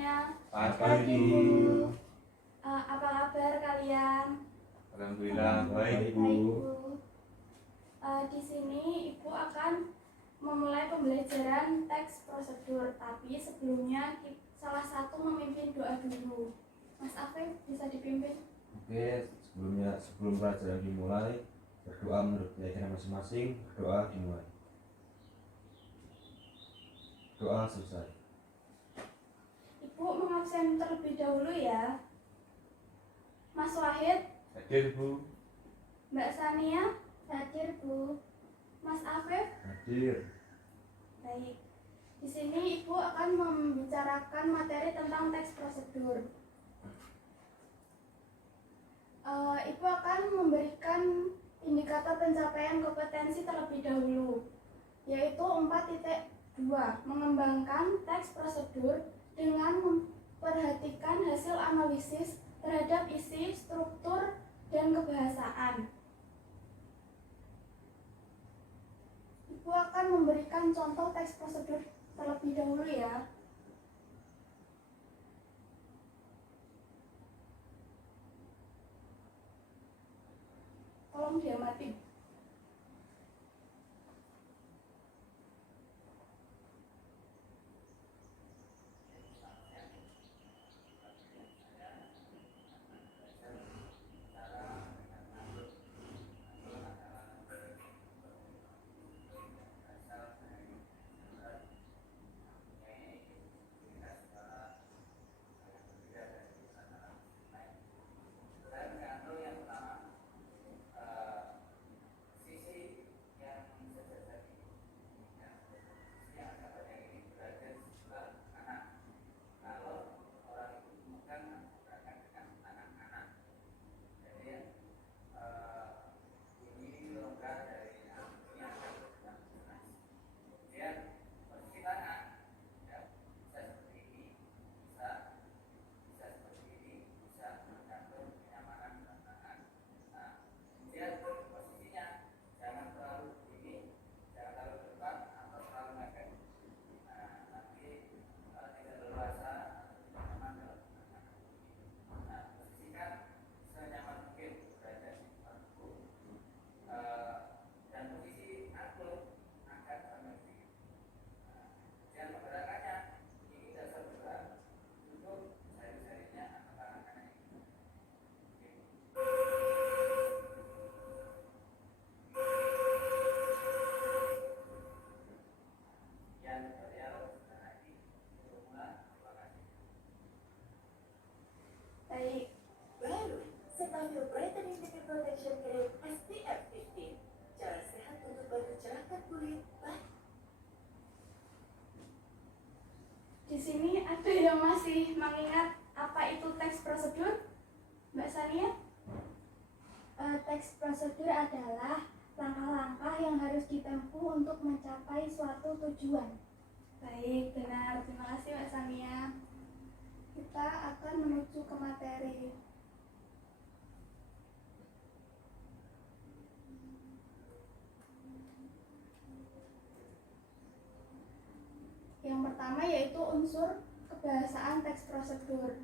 semuanya. Selamat pagi. Apa kabar kalian? Alhamdulillah baik, Baik, Bu. Bu. Di sini Ibu akan memulai pembelajaran teks prosedur, tapi sebelumnya salah satu memimpin doa dulu. Mas Afif bisa dipimpin? Oke, sebelum pelajaran dimulai, berdoa menurut keyakinan masing-masing. Berdoa dimulai. Doa selesai. Ibu mengabsen terlebih dahulu ya. Mas Wahid, Hadir, Bu. Mbak Sania, hadir, Bu. Mas Afif, Hadir. baik. Di sini Ibu akan membicarakan materi tentang teks prosedur. Ibu akan memberikan indikator pencapaian kompetensi terlebih dahulu, yaitu 4.2, mengembangkan teks prosedur dengan memperhatikan hasil analisis terhadap isi, struktur, dan kebahasaan. Ibu akan memberikan contoh teks prosedur terlebih dahulu ya. Tolong diamati. Baik. Baru, Stabil Brighten Independent Protection Cream SPF 15. Cara sehat untuk bantu cerahkan kulit. Di sini ada yang masih mengingat apa itu teks prosedur? Mbak Sania? Teks prosedur adalah langkah-langkah yang harus ditempuh untuk mencapai suatu tujuan. Baik, benar. Terima kasih Mbak Sania. Kita akan menuju ke materi. Yang pertama yaitu unsur kebahasaan teks prosedur.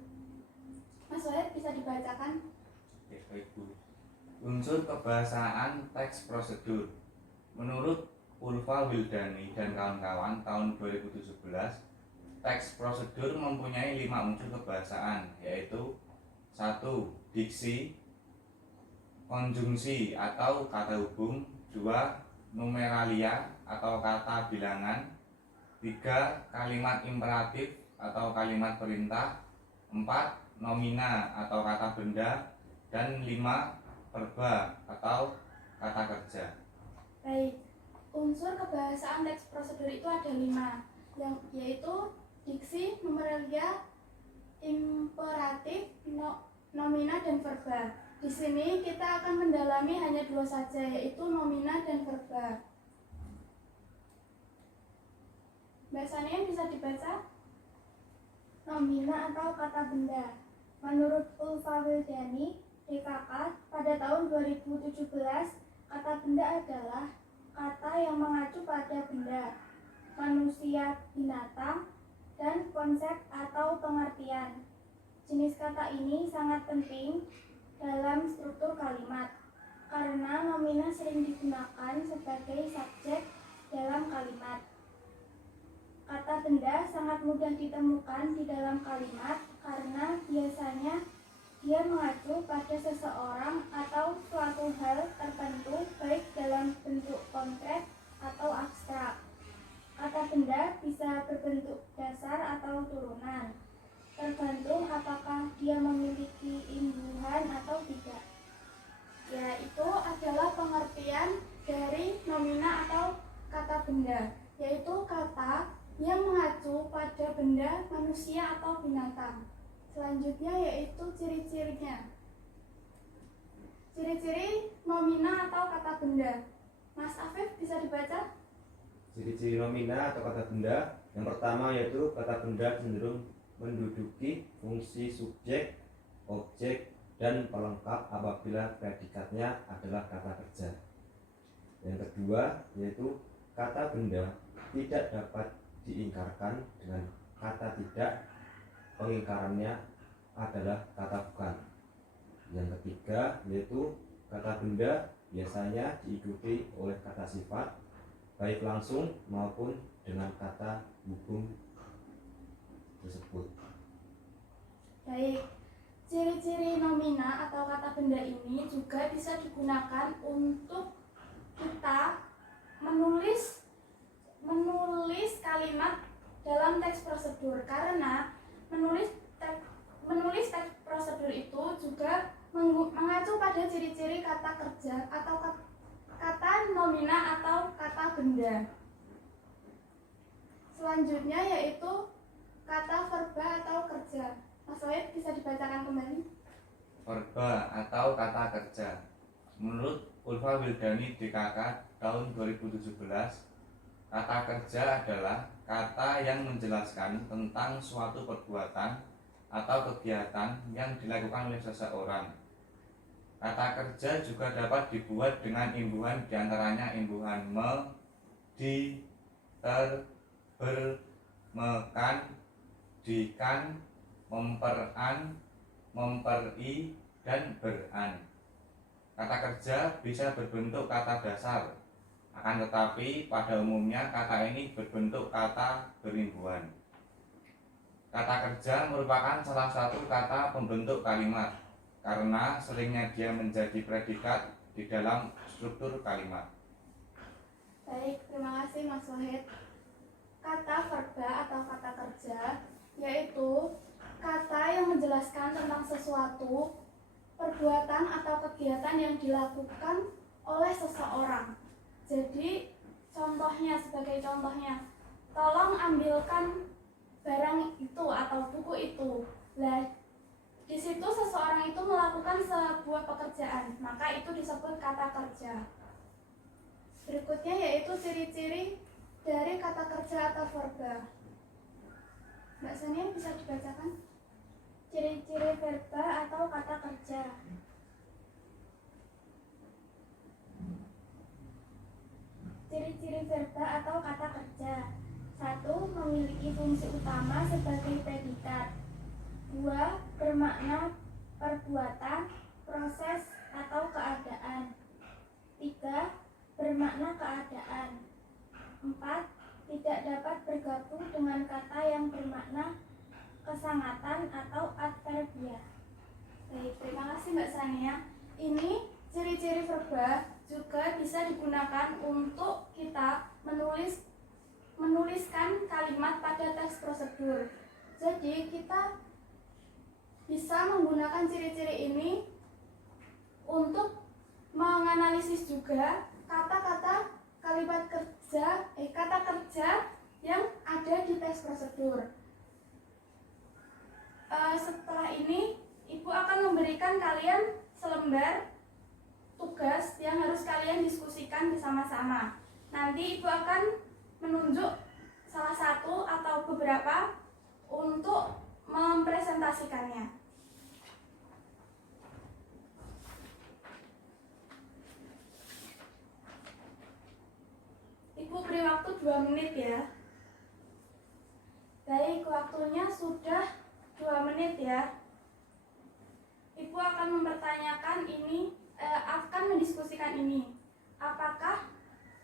Mas Wahid bisa dibacakan? Oke, baik, Bu. Unsur kebahasaan teks prosedur. Menurut Ulfa Wildani dan kawan-kawan tahun 2017, teks prosedur mempunyai 5 unsur kebahasaan, yaitu 1. Diksi, konjungsi atau kata hubung, 2. Numeralia atau kata bilangan, 3. Kalimat imperatif atau kalimat perintah, 4. Nomina atau kata benda, dan 5. Verba atau kata kerja. Baik, unsur kebahasaan teks prosedur itu ada 5, yaitu diksi, numeralia, imperatif, nomina, dan verba. Di sini kita akan mendalami hanya 2 saja, yaitu nomina dan verba. Mbak Sania bisa dibaca? Nomina atau kata benda. Menurut Ulfa Wildani, DKK, pada tahun 2017, kata benda adalah kata yang mengacu pada benda, manusia, binatang, dan konsep atau pengertian. Jenis kata ini sangat penting dalam struktur kalimat karena nomina sering digunakan sebagai subjek dalam kalimat. Kata benda sangat mudah ditemukan di dalam kalimat karena biasanya dia mengacu pada seseorang atau suatu hal tertentu baik dalam bentuk konkret atau abstrak. Kata benda bisa berbentuk dasar atau turunan, tergantung apakah dia memiliki imbuhan atau tidak. Yaitu adalah pengertian dari nomina atau kata benda, yaitu kata yang mengacu pada benda, manusia, atau binatang. Selanjutnya yaitu ciri-cirinya. Ciri-ciri nomina atau kata benda. Mas Afif bisa dibaca? Ciri-ciri nomina atau kata benda yang pertama yaitu kata benda cenderung menduduki fungsi subjek, objek, dan pelengkap apabila predikatnya adalah kata kerja. Yang kedua yaitu kata benda tidak dapat diingkarkan dengan kata tidak, pengingkarannya adalah kata bukan. Yang ketiga yaitu kata benda biasanya diikuti oleh kata sifat baik langsung maupun dengan kata hubung tersebut. Baik, ciri-ciri nomina atau kata benda ini juga bisa digunakan untuk kita menulis kalimat dalam teks prosedur, karena menulis teks prosedur itu juga mengacu pada ciri-ciri kata kerja atau kata nomina atau kata benda. Selanjutnya yaitu kata verba atau kerja. Mas Wahid bisa dibacakan kembali. Verba atau kata kerja. Menurut Ulfa Wildani DKK tahun 2017, kata kerja adalah kata yang menjelaskan tentang suatu perbuatan atau kegiatan yang dilakukan oleh seseorang. Kata kerja juga dapat dibuat dengan imbuhan diantaranya imbuhan me, di, ter, ber, mekan, dikan, memperan, memperi, dan beran. Kata kerja bisa berbentuk kata dasar, akan tetapi pada umumnya kata ini berbentuk kata berimbuhan. Kata kerja merupakan salah satu kata pembentuk kalimat karena seringnya dia menjadi predikat di dalam struktur kalimat. Baik, terima kasih Mas Wahid. Kata verba atau kata kerja yaitu kata yang menjelaskan tentang sesuatu, perbuatan atau kegiatan yang dilakukan oleh seseorang. Jadi sebagai contohnya, tolong ambilkan barang itu atau buku itu. Nah, di situ seseorang itu melakukan sebuah pekerjaan, maka itu disebut kata kerja. Berikutnya yaitu ciri-ciri dari kata kerja atau verba. Mbak Sania bisa dibacakan? Ciri-ciri verba atau kata kerja. Ciri-ciri verba atau kata kerja. 1. Memiliki fungsi utama sebagai predikat. 2. Bermakna perbuatan, proses, atau keadaan. 3. Bermakna keadaan. 4. Tidak dapat bergabung dengan kata yang bermakna kesangatan atau adverbial. Baik, terima kasih Mbak Sania. Ini ciri-ciri verba juga bisa digunakan untuk kita menuliskan kalimat pada teks prosedur. Jadi kita bisa menggunakan ciri-ciri ini untuk menganalisis juga kata-kata kata kerja yang ada di teks prosedur. Setelah ini Ibu akan memberikan kalian selembar tugas yang harus kalian diskusikan bersama-sama. Nanti Ibu akan menunjuk salah satu atau beberapa untuk mempresentasikannya. Ibu beri waktu 2 menit ya. Baik, 2 menit ya. Ibu akan mempertanyakan ini, akan mendiskusikan ini. Apakah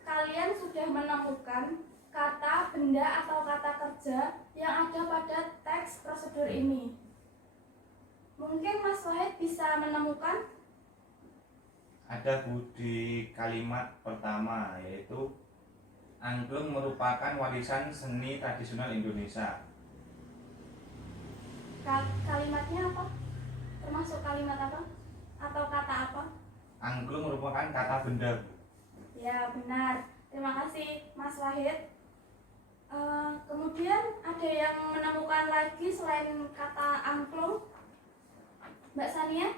kalian sudah menemukan kata benda atau kata kerja yang ada pada teks prosedur ini? Mungkin Mas Wahid bisa menemukan. Ada Bu di kalimat pertama, yaitu angklung merupakan warisan seni tradisional Indonesia. Kalimatnya apa? Termasuk kalimat apa? Atau kata apa? Angklung merupakan kata benda, Bu. Ya, benar. Terima kasih Mas Wahid. Kemudian ada yang menemukan lagi selain kata angklung? Mbak Sania?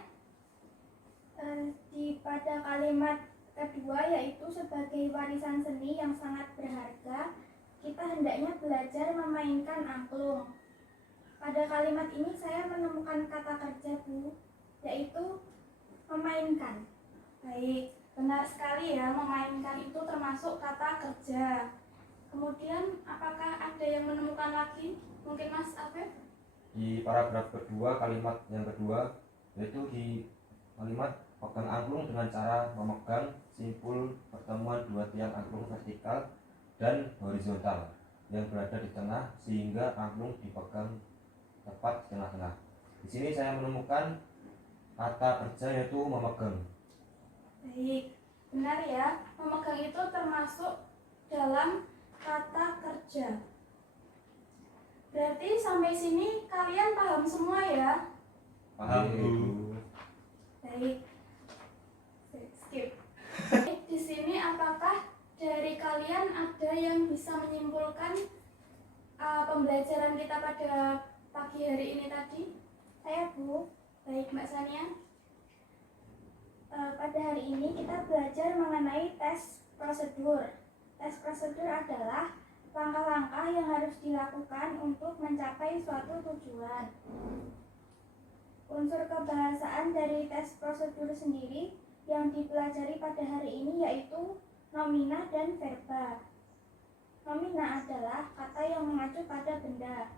Pada kalimat kedua, yaitu sebagai warisan seni yang sangat berharga, kita hendaknya belajar memainkan angklung. Pada kalimat ini saya menemukan kata kerja, Bu, yaitu memainkan. Baik, benar sekali ya, memainkan itu termasuk kata kerja. Kemudian apakah ada yang menemukan lagi? Mungkin Mas Afif? Di paragraf kedua, kalimat yang kedua, yaitu di kalimat pegang angklung dengan cara memegang simpul pertemuan dua tiang angklung vertikal dan horizontal yang berada di tengah sehingga angklung dipegang tepat di tengah-tengah. Di sini saya menemukan kata kerja yaitu memegang. Baik, benar ya, memegang itu termasuk dalam kata kerja. Berarti sampai sini kalian paham semua ya? Paham, Bu? Baik, skip. Di sini apakah dari kalian ada yang bisa menyimpulkan pembelajaran kita pada pagi hari ini tadi? Saya, Bu. Baik, Mbak Sania. Pada hari ini kita belajar mengenai tes prosedur. Tes prosedur adalah langkah-langkah yang harus dilakukan untuk mencapai suatu tujuan. Unsur kebahasaan dari tes prosedur sendiri yang dipelajari pada hari ini yaitu nomina dan verba. Nomina adalah kata yang mengacu pada benda,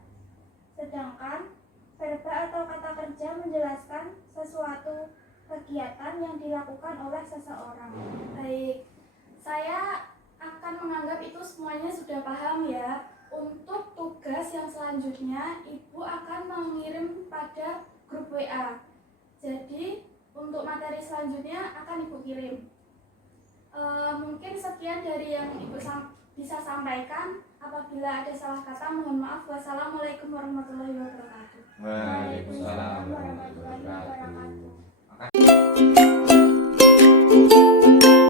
sedangkan verba atau kata kerja menjelaskan sesuatu kegiatan yang dilakukan oleh seseorang. Baik, saya akan menganggap itu semuanya sudah paham ya. Untuk tugas yang selanjutnya, Ibu akan mengirim pada grup WA. Jadi, untuk materi selanjutnya akan Ibu kirim. Mungkin sekian dari yang Ibu bisa sampaikan. Apabila ada salah kata, mohon maaf. Wassalamualaikum warahmatullahi wabarakatuh. Waalaikumsalam.